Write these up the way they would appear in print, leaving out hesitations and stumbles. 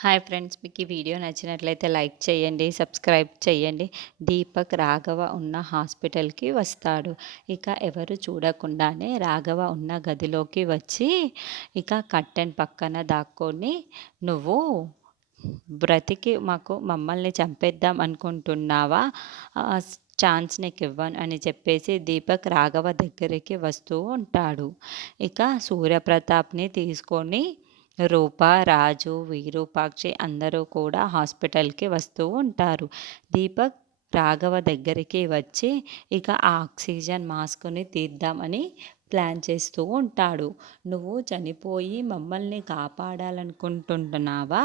Hi friends, మీకు ఈ video నచ్చినట్లయితే లైక్ చేయండి, సబ్స్క్రైబ్ చేయండి. దీపక్ రాఘవ ఉన్న హాస్పిటల్‌కి వస్తాడు. ఇక ఎవరు చూడకుండానే రాఘవ ఉన్న గదిలోకి వచ్చి ఇక కర్టెన్ పక్కన దాక్కొని, "నువ్వు బ్రతికి మమ్మల్ని చంపేద్దాం అనుకుంటున్నావా? ఛాన్స్ నీకివ్వను" అని చెప్పేసి దీపక్ రాఘవ దగ్గరికి వస్తూ ఉంటాడు. ఇక సూర్యప్రతాప్‌ని తీసుకొని రూప, రాజు, విరూపాక్షి అందరూ కూడా హాస్పిటల్‌కి వస్తూ ఉంటారు. దీపక్ రాఘవ దగ్గరికి వచ్చి ఇక ఆ ఆక్సిజన్ మాస్క్‌ని తీద్దామని ప్లాన్ చేస్తూ ఉంటాడు. "నువ్వు చనిపోయి మమ్మల్ని కాపాడాలనుకుంటుంటున్నావా?"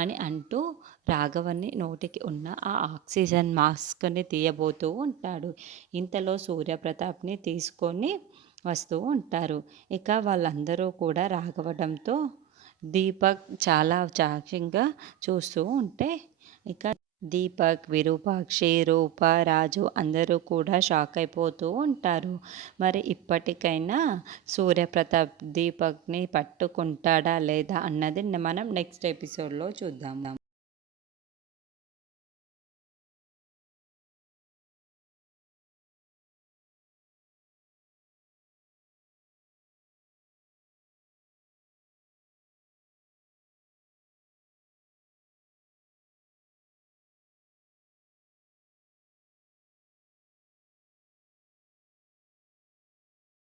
అని అంటూ రాఘవని నోటికి ఉన్న ఆ ఆక్సిజన్ మాస్క్‌ని తీయబోతూ ఉంటాడు. ఇంతలో సూర్యప్రతాప్‌ని తీసుకొని వస్తూ ఉంటారు. ఇక వాళ్ళందరూ కూడా రాఘవడంతో దీపక్ చాలా చాకింగ్‌గా చూస్తూ ఉంటే, ఇక దీపక్, విరూపాక్షి, రూప, రాజు అందరూ కూడా షాక్ అయిపోతూ ఉంటారు. మరి ఇప్పటికైనా సూర్యప్రతాప్ దీపక్‌ని పట్టుకుంటాడా లేదా అన్నది మనం నెక్స్ట్ ఎపిసోడ్‌లో చూద్దాం.